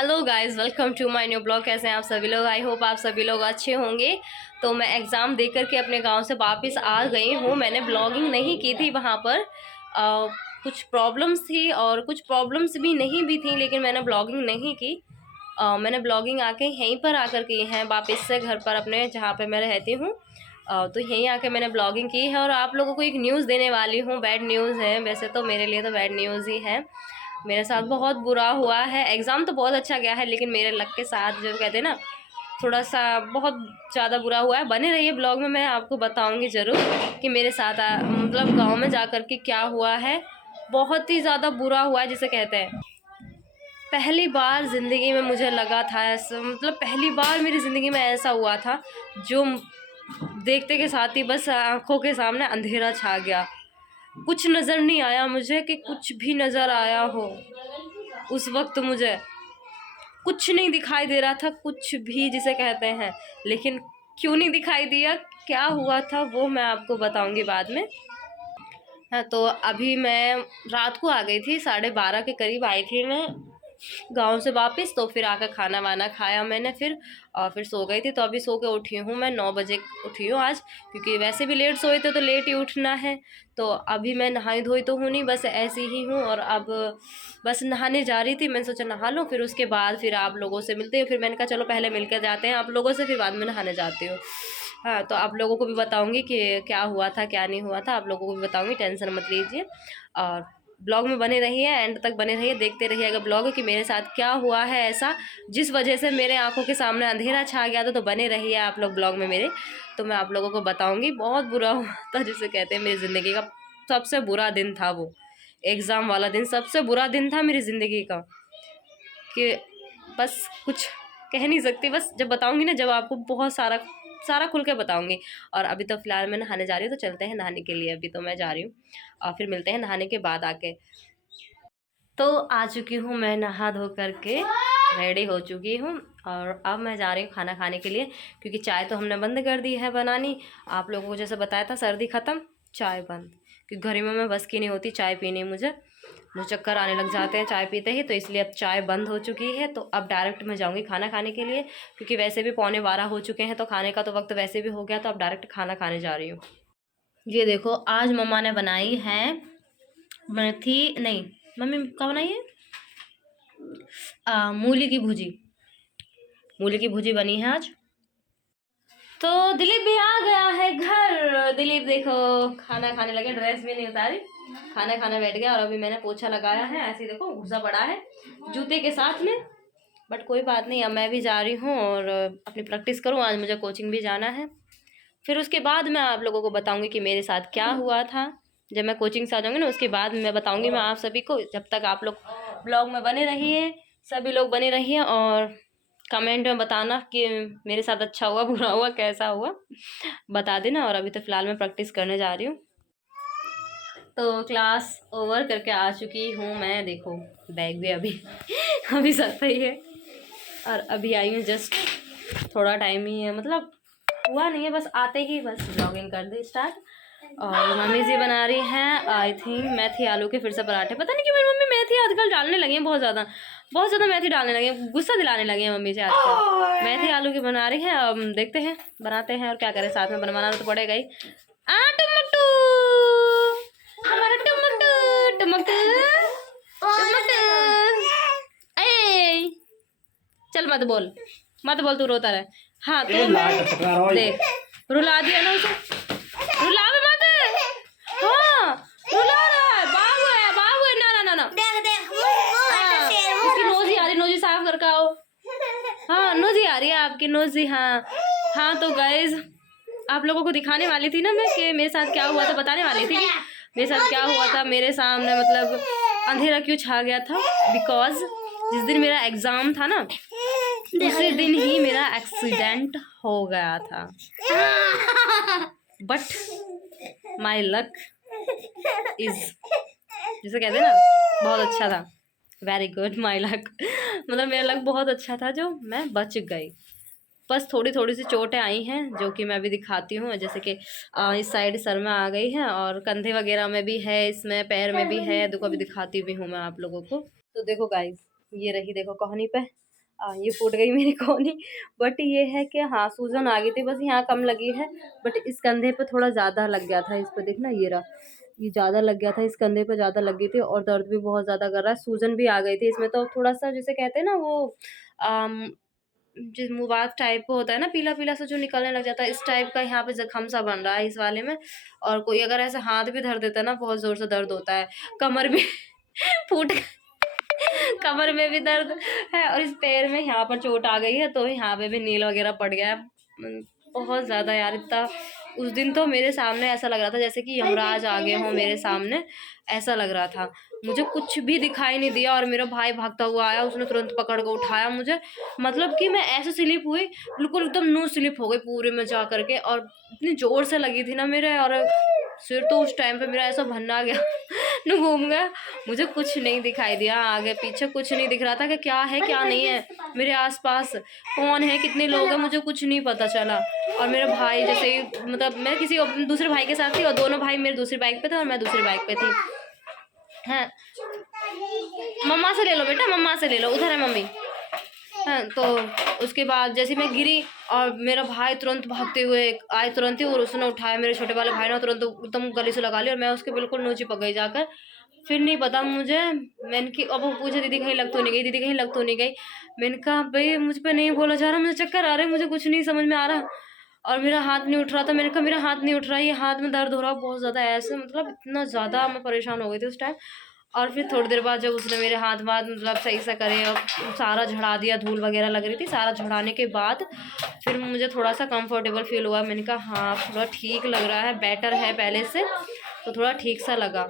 Hello guys, welcome to my new blog. कैसे हैं आप सभी लोग? आई होप आप सभी लोग अच्छे होंगे। तो मैं एग्ज़ाम दे कर के अपने गांव से वापस आ गई हूँ। मैंने ब्लॉगिंग नहीं की थी वहाँ पर, कुछ प्रॉब्लम्स थी और कुछ प्रॉब्लम्स भी नहीं भी थी, लेकिन मैंने ब्लॉगिंग नहीं की। मैंने ब्लॉगिंग आके यहीं पर आकर की है, वापस से घर पर अपने जहाँ पर मैं रहती हूँ। तो यहीं आके मैंने ब्लॉगिंग की है और आप लोगों को एक न्यूज़ देने वाली हूँ। बैड न्यूज़ है, वैसे तो मेरे लिए तो बैड न्यूज़ ही है। मेरे साथ बहुत बुरा हुआ है। एग्ज़ाम तो बहुत अच्छा गया है, लेकिन मेरे लक के साथ जो कहते हैं ना, थोड़ा सा बहुत ज़्यादा बुरा हुआ है। बने रहिए ब्लॉग में, मैं आपको बताऊंगी ज़रूर कि मेरे साथ मतलब गांव में जाकर के क्या हुआ है। बहुत ही ज़्यादा बुरा हुआ है जिसे कहते हैं। पहली बार ज़िंदगी में मुझे लगा था ऐसा, मतलब पहली बार मेरी ज़िंदगी में ऐसा हुआ था जो देखते के साथ ही बस आँखों के सामने अंधेरा छा गया। कुछ नज़र नहीं आया मुझे कि कुछ भी नज़र आया हो। उस वक्त मुझे कुछ नहीं दिखाई दे रहा था, कुछ भी जिसे कहते हैं। लेकिन क्यों नहीं दिखाई दिया, क्या हुआ था, वो मैं आपको बताऊंगी बाद में। हाँ, तो अभी मैं रात को आ गई थी, 12:30 के करीब आई थी मैं गांव से वापस। तो फिर आकर खाना वाना खाया मैंने फिर, और फिर सो गई थी। तो अभी सो के उठी हूँ मैं, 9 बजे उठी हूँ आज, क्योंकि वैसे भी लेट सोए थे तो लेट ही उठना है। तो अभी मैं नहाई धोई तो हूँ नहीं, बस ऐसी ही हूँ। और अब बस नहाने जा रही थी, मैंने सोचा नहा लूँ, फिर उसके बाद फिर आप लोगों से मिलते हैं। फिर मैंने कहा चलो पहले मिल कर जाते हैं आप लोगों से, फिर बाद में नहाने जाती हूँ। हाँ, तो आप लोगों को भी बताऊँगी कि क्या हुआ था क्या नहीं हुआ था, आप लोगों को भी बताऊँगी, टेंशन मत लीजिए। और ब्लॉग में बने रहिए, एंड तक बने रहिए, देखते रहिएगा ब्लॉग कि मेरे साथ क्या हुआ है ऐसा जिस वजह से मेरे आंखों के सामने अंधेरा छा गया था। तो बने रहिए आप लोग ब्लॉग में मेरे, तो मैं आप लोगों को बताऊंगी। बहुत बुरा हुआ था जिसे कहते हैं, मेरी ज़िंदगी का सबसे बुरा दिन था वो। एग्ज़ाम वाला दिन सबसे बुरा दिन था मेरी ज़िंदगी का, कि बस कुछ कह नहीं सकती। बस जब बताऊंगी ना, जब आपको बहुत सारा सारा खुल के बताऊंगी। और अभी तो फ़िलहाल मैं नहाने जा रही हूँ, तो चलते हैं नहाने के लिए। अभी तो मैं जा रही हूँ और फिर मिलते हैं नहाने के बाद आके। तो आ चुकी हूँ मैं, नहा धो करके रेडी हो चुकी हूँ। और अब मैं जा रही हूँ खाना खाने के लिए, क्योंकि चाय तो हमने बंद कर दी है बनानी। आप लोगों को जैसे बताया था, सर्दी ख़त्म, चाय बंद, क्योंकि गर्मियों में बस की नहीं होती चाय पीनी। मुझे चक्कर आने लग जाते हैं चाय पीते ही, तो इसलिए अब चाय बंद हो चुकी है। तो अब डायरेक्ट मैं जाऊँगी खाना खाने के लिए, क्योंकि वैसे भी 11:15 हो चुके हैं, तो खाने का तो वक्त वैसे भी हो गया। तो अब डायरेक्ट खाना खाने जा रही हूँ। ये देखो, आज मम्मा ने बनाई है मेथी, नहीं मम्मी क्या बनाई है, मूली की भुजी। मूली की भुजी बनी है आज। तो दिलीप भी आ गया है घर। दिलीप देखो खाना खाने लगे, ड्रेस भी नहीं उतारी, खाना खाने बैठ गया। और अभी मैंने पोछा लगाया है, ऐसे ही देखो घुसा पड़ा है जूते के साथ में। बट कोई बात नहीं, अब मैं भी जा रही हूँ और अपनी प्रैक्टिस करूँ। आज मुझे कोचिंग भी जाना है। फिर उसके बाद मैं आप लोगों को बताऊंगी कि मेरे साथ क्या हुआ था। जब मैं कोचिंग से आ जाऊंगी ना, उसके बाद मैं बताऊंगी मैं आप सभी को। जब तक आप लोग ब्लॉग में बने रहिए, सभी लोग बने रहिए, और कमेंट में बताना कि मेरे साथ अच्छा हुआ बुरा हुआ कैसा हुआ, बता देना। और अभी तो फ़िलहाल मैं प्रैक्टिस करने जा रही हूँ। तो क्लास ओवर करके आ चुकी हूँ मैं, देखो बैग भी अभी अभी सर पे ही है। और अभी आई हूँ जस्ट, थोड़ा टाइम ही है, मतलब हुआ नहीं है, बस आते ही बस ब्लॉगिंग कर दी स्टार्ट। और मम्मी जी बना रही हैं आई थिंक मेथी आलू के फिर से पराठे। पता नहीं क्यों मेरी मम्मी मेथी आजकल डालने लगी हैं, बहुत ज़्यादा मेथी डालने लगी हैं, गुस्सा दिलाने लगी हैं मम्मी जी आजकल। मेथी आलू की बना रही हैं, अब देखते हैं बनाते हैं, और क्या करें, साथ में बनवाना तो पड़ेगा ही। टमाटू, हमारा टमाटू टमाटू टमाटू, ए चल मत बोल, मत बोल, तू रोता रहे। हाँ तो देख, रुला दिया ना उसे, रुला मत। हाँ रुला रहा है, बाबू है, ना ना ना ना, उसकी नोजी आ रही, नोजी साफ करके आओ। हाँ नोजी आ रही है आपकी नोजी। हाँ हाँ, तो गाइज आप लोगों को दिखाने वाली थी ना मैं कि मेरे साथ क्या हुआ था, बताने वाली थी कि मेरे साथ क्या हुआ था मेरे सामने, मतलब अंधेरा क्यों छा गया था। बिकॉज जिस दिन मेरा एग्ज़ाम था ना, उसी दिन ही मेरा एक्सीडेंट हो गया था। बट माई लक इज, जिसे कहते हैं ना, बहुत अच्छा था, वेरी गुड माई लक। मतलब मेरा लक बहुत अच्छा था जो मैं बच गई। बस थोड़ी थोड़ी सी चोटें आई हैं, जो कि मैं अभी दिखाती हूँ। जैसे कि इस साइड सर में आ गई है, और कंधे वगैरह में भी है, इसमें पैर में भी है। देखो अभी दिखाती भी हूँ मैं आप लोगों को। तो देखो गाइस, ये रही देखो कहानी पे, ये फूट गई मेरी कोहनी। बट ये है कि हाँ सूजन आ गई थी, बस यहाँ कम लगी है, बट इस कंधे पे थोड़ा ज़्यादा लग गया था। इस पर देखना ये रहा, ये ज़्यादा लग गया था, इस कंधे पे ज़्यादा लग गई थी और दर्द भी बहुत ज़्यादा कर रहा है। सूजन भी आ गई थी इसमें, तो थोड़ा सा जैसे कहते हैं ना वो जिस मुबात टाइप का होता है ना, पीला पीला सा जो निकलने लग जाता है, इस टाइप का यहाँ पे जख्म सा बन रहा है इस वाले में। और कोई अगर ऐसे हाथ भी धर देता है ना, बहुत ज़ोर से दर्द होता है। कमर भी फूट कमर में भी दर्द है और इस पैर में यहाँ पर चोट आ गई है, तो यहाँ पे भी नील वगैरह पड़ गया है बहुत ज़्यादा यार। इतना उस दिन तो मेरे सामने ऐसा लग रहा था जैसे कि यमराज आ गए हों मेरे सामने, ऐसा लग रहा था। मुझे कुछ भी दिखाई नहीं दिया और मेरा भाई भागता हुआ आया, उसने तुरंत पकड़ कर उठाया मुझे। मतलब कि मैं ऐसे स्लिप हुई, बिल्कुल एकदम नो स्लिप हो गई पूरे में जा करके, और इतनी ज़ोर से लगी थी ना मेरे, और सिर तो उस टाइम पे मेरा ऐसा भन्ना गया न घूम गया। मुझे कुछ नहीं दिखाई दिया, आगे पीछे कुछ नहीं दिख रहा था कि क्या है क्या नहीं है, मेरे आसपास कौन है कितने लोग हैं मुझे कुछ नहीं पता चला। और मेरा भाई जैसे ही, मतलब मैं किसी दूसरे भाई के साथ थी और दोनों भाई मेरे दूसरी बाइक पे थे और मैं दूसरी बाइक पे थी। हाँ मम्मा से ले लो बेटा, मम्मा से ले लो, उधर है मम्मी। हाँ तो उसके बाद जैसे मैं गिरी और मेरा भाई तुरंत भागते हुए आए तुरंत ही, और उसने उठाया, मेरे छोटे वाले भाई ने तुरंत एकदम गले से लगा लिया और मैं उसके बिल्कुल नो चिपक गई जाकर। फिर नहीं पता मुझे, मैंने कि अब वो पूछे दीदी कहीं लग तो नहीं गई, दीदी कहीं लग तो नहीं गई। मैंने कहा भाई मुझ पर नहीं बोला जा रहा, मुझे चक्कर आ रहे हैं, मुझे कुछ नहीं समझ में आ रहा और मेरा हाथ नहीं उठ रहा था। मैंने कहा मेरा हाथ नहीं उठ रहा, ये हाथ में दर्द हो रहा बहुत ज़्यादा ऐसे, मतलब इतना ज़्यादा मैं परेशान हो गई थी उस टाइम। और फिर थोड़ी देर बाद जब उसने मेरे हाथ मतलब सही से करे और सारा झड़ा दिया, धूल वगैरह लग रही थी, सारा झड़ाने के बाद फिर मुझे थोड़ा सा कंफर्टेबल फील हुआ। मैंने कहा हाँ थोड़ा ठीक लग रहा है, बेटर है पहले से, तो थोड़ा ठीक सा लगा।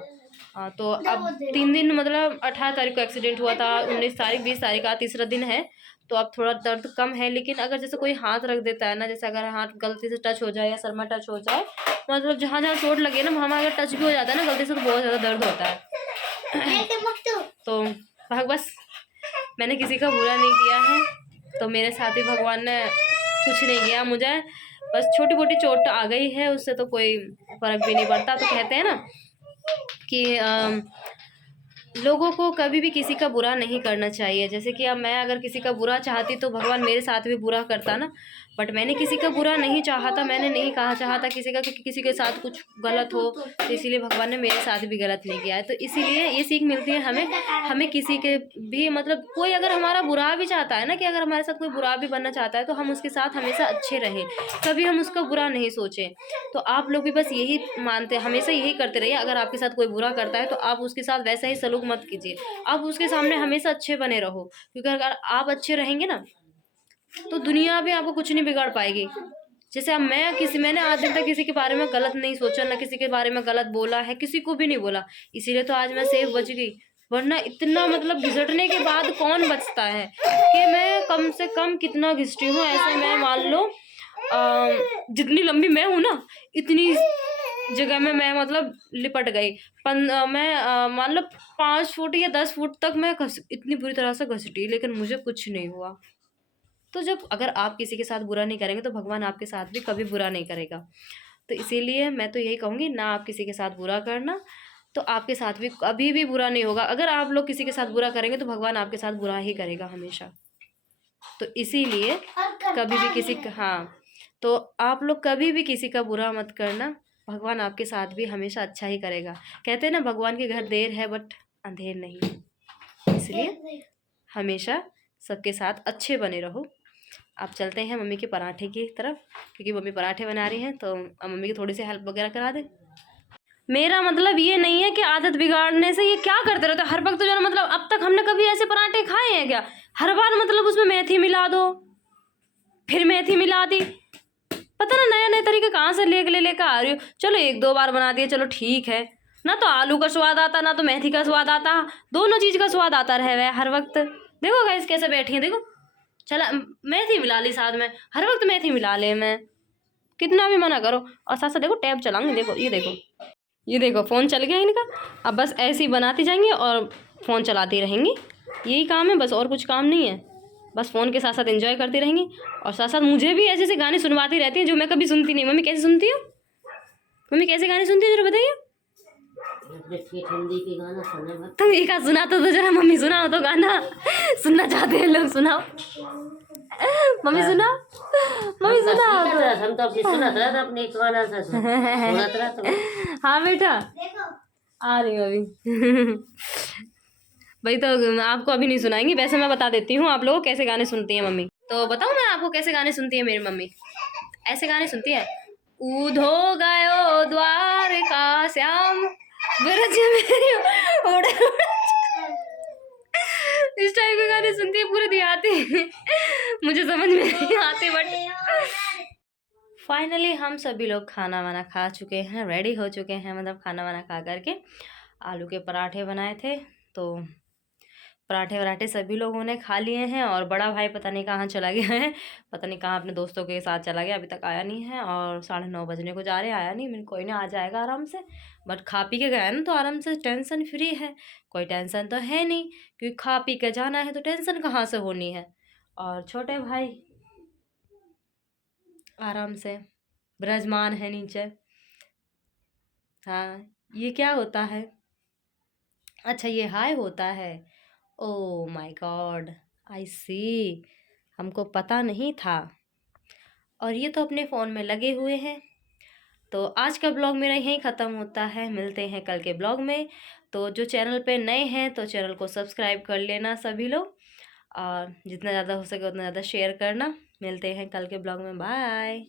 हाँ तो अब 3 दिन, मतलब 18 तारीख को एक्सीडेंट हुआ था, 19 तारीख 20 तारीख का तीसरा दिन है, तो अब थोड़ा दर्द कम है। लेकिन अगर जैसे कोई हाथ रख देता है ना, जैसे अगर हाथ गलती से टच हो जाए या सर में टच हो जाए, मतलब जहाँ जहाँ चोट लगे ना वहाँ अगर टच भी हो जाता है ना गलती से, तो बहुत ज़्यादा दर्द होता है। तो बस मैंने किसी का बुरा नहीं किया है, तो मेरे साथ ही भगवान ने कुछ नहीं किया मुझे, बस छोटी मोटी चोट आ गई है, उससे तो कोई फर्क भी नहीं पड़ता। तो कहते हैं ना कि लोगों को कभी भी किसी का बुरा नहीं करना चाहिए। जैसे कि अब मैं अगर किसी का बुरा चाहती तो भगवान मेरे साथ भी बुरा करता ना, बट मैंने किसी का बुरा नहीं चाहा था, मैंने नहीं कहा चाहता किसी का कि किसी के साथ कुछ गलत हो, तो इसीलिए भगवान ने मेरे साथ भी गलत नहीं किया है। तो इसीलिए ये सीख मिलती है हमें किसी के भी, मतलब कोई अगर हमारा बुरा भी चाहता है ना, कि अगर हमारे साथ कोई बुरा भी बनना चाहता है तो हम उसके साथ हमेशा अच्छे रहें, कभी हम उसका बुरा नहीं सोचें। तो आप लोग भी बस यही मानते, हमेशा यही करते रहिए, अगर आपके साथ कोई बुरा करता है तो आप उसके साथ वैसा ही सलूक मत कीजिए, आप उसके सामने हमेशा अच्छे बने रहो, क्योंकि अगर आप अच्छे रहेंगे ना तो दुनिया भी आपको कुछ नहीं बिगाड़ पाएगी। जैसे अब मैंने आज दिन तक किसी के बारे में गलत नहीं सोचा, ना किसी के बारे में गलत बोला है, किसी को भी नहीं बोला, इसीलिए तो आज मैं सेफ बच गई। वरना इतना मतलब घिसटने के बाद कौन बचता है, कि मैं कम से कम कितना घिसटी हूँ, ऐसे मैं मान लो जितनी लंबी मैं हूँ ना, इतनी जगह में मैं मतलब लिपट गई। मैं मान लो 5 फुट या 10 फुट तक मैं इतनी बुरी तरह से घसटी, लेकिन मुझे कुछ नहीं हुआ। तो जब अगर आप किसी के साथ बुरा नहीं करेंगे तो भगवान आपके साथ भी कभी बुरा नहीं करेगा। तो इसीलिए मैं तो यही कहूँगी, ना आप किसी के साथ बुरा करना, तो आपके साथ भी कभी भी बुरा नहीं होगा। अगर आप लोग किसी के साथ बुरा करेंगे तो भगवान आपके साथ बुरा ही करेगा हमेशा। तो इसीलिए कभी भी किसी का, हाँ तो आप लोग कभी भी किसी का बुरा मत करना, भगवान आपके साथ भी हमेशा अच्छा ही करेगा। कहते हैं ना भगवान के घर देर है बट अंधेर नहीं, इसलिए हमेशा सबके साथ अच्छे बने रहो। आप चलते हैं मम्मी के पराठे की तरफ, क्योंकि मम्मी पराठे बना रही हैं, तो अब मम्मी की थोड़ी सी हेल्प वगैरह करा दे। मेरा मतलब ये नहीं है कि आदत बिगाड़ने से ये क्या करते रहते हर वक्त, तो जो मतलब अब तक हमने कभी ऐसे पराठे खाए हैं क्या? हर बार मतलब उसमें मेथी मिला दो, फिर मेथी मिला दी, पता ना नया नया तरीके कहाँ से लेकर आ रही हो। चलो 1-2 बार बना दिए, चलो ठीक है ना, तो आलू का स्वाद आता ना तो मेथी का स्वाद आता, दोनों चीज़ का स्वाद आता रहे हर वक्त। देखो गाइस कैसे बैठी हैं, देखो चला मेथी मिला ली साथ में, हर वक्त मेथी मिला ले, मैं कितना भी मना करो। और साथ साथ देखो टैब चलाऊंगी, देखो ये देखो फ़ोन चल गया इनका। अब बस ऐसे ही बनाती जाएंगी और फ़ोन चलाती रहेंगी, यही काम है बस, और कुछ काम नहीं है। बस फ़ोन के साथ साथ एंजॉय करती रहेंगी, और साथ साथ मुझे भी ऐसे ऐसे गाने सुनवाती रहती हैं जो मैं कभी सुनती नहीं। मम्मी कैसे सुनती हो? मम्मी कैसे गाने सुनती है जरा बताइए। हिंदी के गाना सुने मत। तुम एक आध सुना तो जरा, मम्मी सुनाओ तो गाना, सुनना चाहते हैं लोग, सुनाओ मम्मी, सुनाओ मम्मी, सुनाओ तो। हम तो अपनी सुनत रहा था, अपने गाना से सुनत रहा तो। हाँ बेटा, आ रही हूँ अभी भाई तो आपको अभी नहीं सुनाएंगी, वैसे मैं बता देती हूँ आप लोग कैसे गाने सुनती हैं मम्मी। तो बताऊँ मैं आपको कैसे गाने सुनती है मेरी मम्मी? ऐसे गाने सुनती है, ऊधो गयो द्वार का श्याम ब्रज में उड़े इस टाइप के गाने सुनती है, पूरे देहाती मुझे समझ में नहीं आते, बट फाइनली हम सभी लोग खाना वाना खा चुके हैं, रेडी हो चुके हैं, मतलब खाना वाना खा करके। आलू के पराठे बनाए थे, तो पराठे वराठे सभी लोगों ने खा लिए हैं। और बड़ा भाई पता नहीं कहाँ चला गया है, पता नहीं कहाँ अपने दोस्तों के साथ चला गया, अभी तक आया नहीं है। और 9:30 बजने को जा रहे, आया नहीं। मैंने कोई ना, आ जाएगा आराम से, बट खा पी के गया ना तो आराम से, टेंशन फ्री है, कोई टेंशन तो है नहीं, क्योंकि खा पी के जाना है तो टेंशन कहाँ से होनी है। और छोटे भाई आराम से विराजमान है नीचे। हाँ, ये क्या होता है? अच्छा, ये हाय होता है। ओ माय गॉड, आई सी, हमको पता नहीं था। और ये तो अपने फ़ोन में लगे हुए हैं। तो आज का ब्लॉग मेरा यहीं ख़त्म होता है, मिलते हैं कल के ब्लॉग में। तो जो चैनल पे नए हैं तो चैनल को सब्सक्राइब कर लेना सभी लोग, और जितना ज़्यादा हो सके उतना ज़्यादा शेयर करना। मिलते हैं कल के ब्लॉग में, बाय।